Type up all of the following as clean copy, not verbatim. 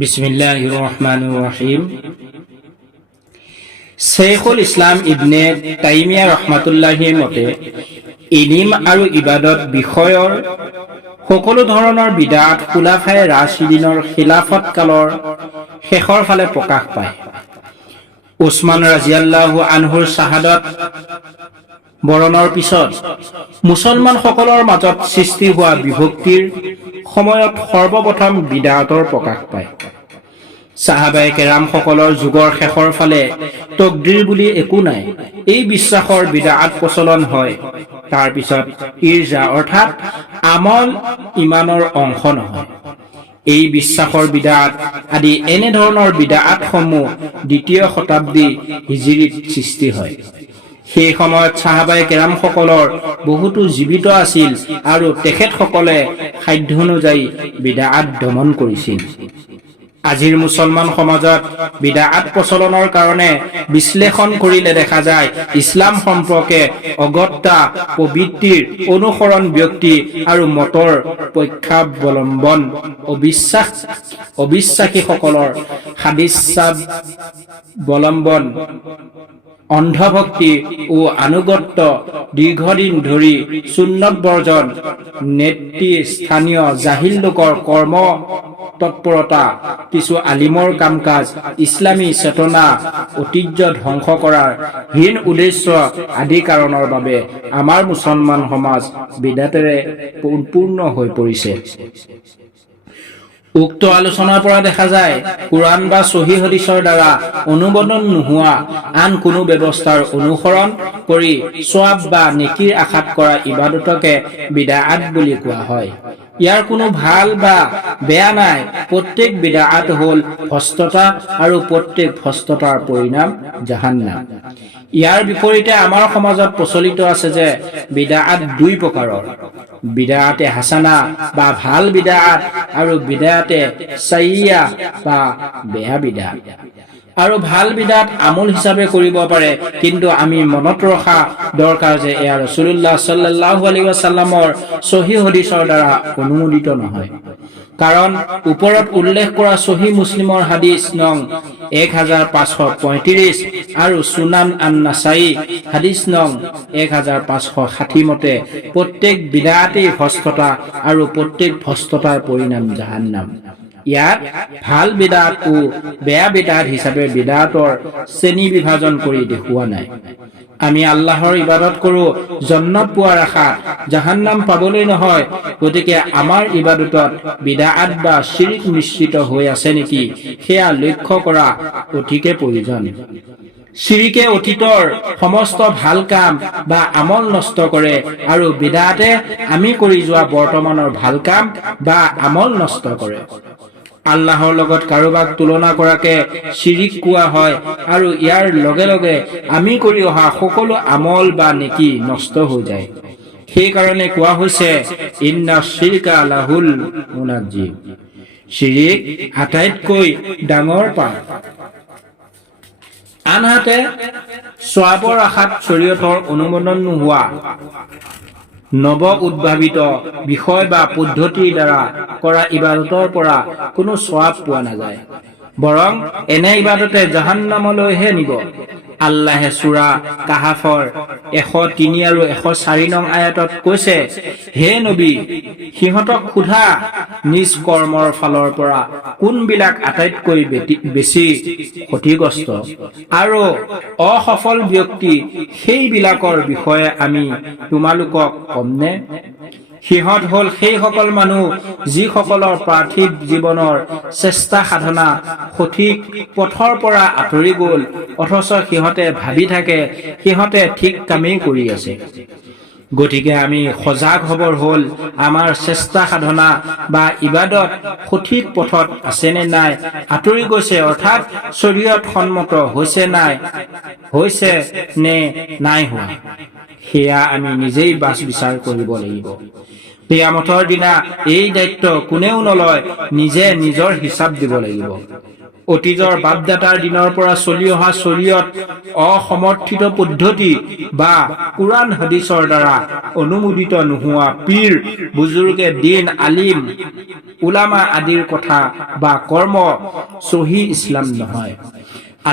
বিসমিল্লাহিৰ ৰহমানিৰ ৰহিম। শেখুল ইছলাম ইবনে তাইমিয়া ৰহমাতুল্লাহিৰ মতে ইলম আৰু ইবাদত বিষয়ৰ সকলো ধৰণৰ বিদআত খুলাফায়ে ৰাছিদিনৰ খিলাফত কালৰ শেষৰ ফালে প্ৰকাশ পায়। উছমান ৰাজিয়াল্লাহু আনহুৰ শাহাদত বৰণৰ পিছত মুছলমানসকলৰ মাজত সৃষ্টি হোৱা বিভক্তিৰ সময়ত সৰ্বপ্ৰথম বিদআতৰ প্ৰকাশ পায়। সাহাবায়ে কেৰামসকলৰ যুগৰ শেষৰ ফালে তকদীৰ বুলি একো নাই, এই বিশ্বাসৰ বিদআত প্ৰচলন হয়। তাৰ পিছত ইৰজা অৰ্থাৎ আমল ইমানৰ অংশ নহয়। এই বিশ্বাসৰ বিদআত আদি এনেধৰণৰ বিদআতসমূহ দ্বিতীয় শতাব্দী হিজৰীত সৃষ্টি হয়। সেই সময়ত সাহাবায়ে কেৰামসকলৰ বহুতো জীৱিত আছিল আৰু তেখেতসকলে সাধ্যানুযায়ী বিদআত দমন কৰিছিল। আজিৰ মুছলমান সমাজত বিদআত প্ৰচলনৰ কাৰণে বিশ্লেষণ কৰিলে দেখা যায়, ইছলাম সম্পৰ্কে অগত্যা প্ৰবৃত্তিৰ অনুসৰণ ব্যক্তি আৰু মতৰ পক্ষাৱলম্বন অবিশ্বাসীসকলৰ সাদিশ্যাৱলম্বন অন্ধভক্তি ও আনুগত্য দীৰ্ঘদিন ধৰি সুন্নত বৰ্জন নেতৃস্থানীয় জাহিল লোকৰ কৰ্ম তৎপৰতা কিছু আলিমৰ কাম কাজ ইছলামী চেতনা ঐতিহ্য ধ্বংস কৰাৰ হীন উদ্দেশ্য আদি কাৰণৰ বাবে আমাৰ মুছলমান সমাজ বিদআতেৰে পূৰ্ণ হৈ পৰিছে। উক্ত আলোচনাৰ পৰা দেখা যায়, কোৰআন বা সহিহ হাদিছৰ দ্বাৰা অনুমোদন নোহোৱা আন কোনো ব্যৱস্থাৰ অনুসৰণ কৰি সওয়াব বা নেকিৰ আশাত কৰা ইবাদতকে বিদআত বুলি কোৱা হয়। ইয়াৰ কোনো ভাল বা বেয়া নাই, প্ৰত্যেক বিদআত হ'ল ভ্ৰষ্টতা আৰু প্ৰত্যেক ভ্ৰষ্টতাৰ পৰিণাম জাহান্নাম। ইয়াৰ বিপৰীতে আমাৰ সমাজত প্ৰচলিত আছে যে বিদআত দুই প্ৰকাৰৰ, বিদআতে হাসানা বা ভাল বিদআত আৰু বিদআতে সাইয়্যা বা বেয়া বিদআত। আৰু ভাল বিদআত আমল হিচাপে কৰিব পাৰে, কিন্তু আমি মনত ৰখা দৰকাৰ যে এয়া ৰাসূলুল্লাহ সাল্লাল্লাহু আলাইহি ওয়াসাল্লামৰ সহিহ হাদিছৰ দ্বাৰা অনুমোদিত নহয়। কাৰণ ওপৰত উল্লেখ কৰা সহিহ মুছলিমৰ হাদিছ নং 1535 আৰু সুনান আন-নাসাই হাদিছ নং 1560 মতে প্ৰত্যেক বিদআতেই ভ্ৰষ্টতা আৰু প্ৰত্যেক ভ্ৰষ্টতাৰ পৰিণাম জাহান্নাম। ইয়াত ভাল বিদআত ও বেয়া বিদআত হিচাপে বিদআতৰ শ্ৰেণী বিভাজন কৰি দেখুওৱা নাই। আমি আল্লাহৰ ইবাদত কৰো জান্নাত পোৱাৰ আশাত, জাহান্নাম পাবলৈ নহয়। গতিকে আমাৰ ইবাদতত বিদআত বা শিৰিক মিশ্ৰিত হৈ আছে নেকি সেয়া লক্ষ্য কৰা অতিকে প্ৰয়োজন। শিৰিকে অতীতৰ সমস্ত ভাল কাম বা আমল নষ্ট কৰে আৰু বিদআতে আমি কৰি যোৱা বৰ্তমানৰ ভাল কাম বা আমল নষ্ট কৰে। আল্লাহৰ লগত কাৰোবাক তুলনা কৰাকে শিৰিক কোৱা হয় আৰু ইয়াৰ লগে লগে আমি কৰি অহা সকলো আমল বা নেকি নষ্ট হৈ যায়। সেইকাৰণে কোৱা হৈছে ইন্না শিৰকা লাহুল মুনাজ্জিম, শিৰিক আটাইতকৈ ডাঙৰ পাপ। আনহাতে সওয়াবৰ আশাত শৰীয়তৰ অনুমোদন নোহোৱা নৱ উদ্ভাৱিত বিষয় বা পদ্ধতিৰ দ্বাৰা কৰা ইবাদতৰ পৰা কোনো সওয়াব পোৱা নাযায়, বৰং এনে ইবাদতে জাহান্নামলৈহে নিব। আল্লাহে সূৰা কাহাফৰ 103 আৰু 104 নং আয়াতত কৈছে, হে নবী, সিহঁতক সোধা নিজ কৰ্মৰ ফালৰ পৰা কোনবিলাক আটাইতকৈ বেছি ক্ষতিগ্ৰস্ত আৰু অসফল ব্যক্তি, সেইবিলাকৰ বিষয়ে আমি তোমালোকক কমনে? সিহঁত হ'ল সেইসকল মানুহ যিসকলৰ পাৰ্থিৱ জীৱনৰ চেষ্টা সাধনা সঠিক পথৰ পৰা আঁতৰি গ'ল, অথচ সিহঁতে ভাবি থাকে সিহঁতে ঠিক কামেই কৰি আছে। গতিকে আমি সজাগ হবৰ হ'ল আমাৰ চেষ্টা সাধনা বা ইবাদত সঠিক পথত আছেনে নাই, আঁতৰি গৈছে অৰ্থাৎ শৰীয়ত সন্মত হৈছে নে নাই হোৱা, সেয়া আমি নিজেই বাছ বিচাৰ কৰিব লাগিব। কিয়ামতৰ দিনা এই দায়িত্ব কোনেও নলয়, নিজে নিজৰ হিচাপ দিব লাগিব। অতীজৰ বাপদাতাৰ দিনৰ পৰা চলি অহা শৰীয়ত অসমৰ্থিত পদ্ধতি বা কুৰাণ হাদিছৰ দ্বাৰা অনুমোদিত নোহোৱা পীৰ বুজুৰ্গে দিন আলিম উলামা আদিৰ কথা বা কৰ্ম সহি ইছলাম নহয়।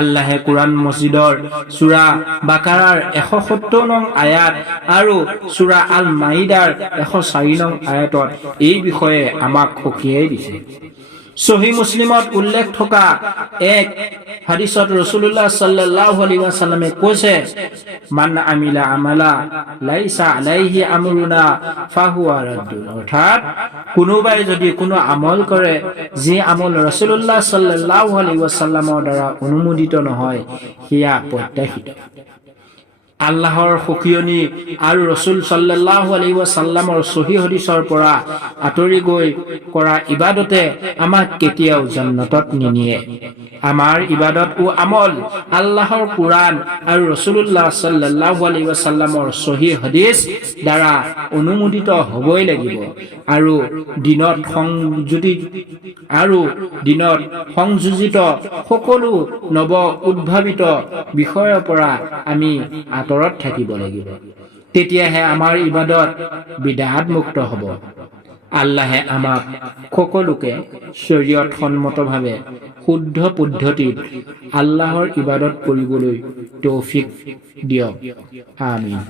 আল্লাহে কুৰাণ মজিদৰ সূৰা বাকাৰাৰ 170 নং আয়াত আৰু সূৰা আল মাইদাৰ 104 নং আয়াতত এই বিষয়ে আমাক সকিয়াই দিছে। সহি মুছলিমত উল্লেখ থকা এক হাদিসত রাসূলুল্লাহ সাল্লাল্লাহু আলাইহি ওয়াসাল্লামে কৈছে, মান আমিলা আমালা লাইসা আলাইহি আমরুনা ফাহুয়া রাদ্দুন, অর্থাৎ কোনোবাই যদি কোনো আমল কৰে যে আমল ৰাসূলুল্লাহ সাল্লাল্লাহু আলাইহি ওয়াসাল্লামৰ দ্বাৰা অনুমোদিত নহয় সেয়া প্ৰত্যাশিত। আল্লাহৰ সকিয়নি আৰু ৰাসূল সাল্লাল্লাহু আলাইহি ওয়াসাল্লামৰ সহি হাদিছৰ পৰা আঁতৰি গৈ কৰা ইবাদতে আমাক কেতিয়াও জান্নাতত নিনিয়ে। আমাৰ ইবাদত ও আমল আল্লাহৰ কুৰাণ আৰু ৰাসূলুল্লাহ সাল্লাল্লাহু আলাইহি ওয়াসাল্লামৰ সহি হাদিছ দ্বাৰা অনুমোদিত হ'বই লাগিব আৰু দিনত সংযোজিত সকলো নৱ উদ্ভাৱিত বিষয়ৰ পৰা আমি আঁতৰত থাকিব লাগিব। তেতিয়াহে আমাৰ ইবাদত বিদআত মুক্ত হ'ব। আল্লাহে আমাক সকলোকে শৰীয়ত সন্মতভাৱে শুদ্ধ পদ্ধতিত আল্লাহৰ ইবাদত কৰিবলৈ তৌফিক দিয়ক। আমিন।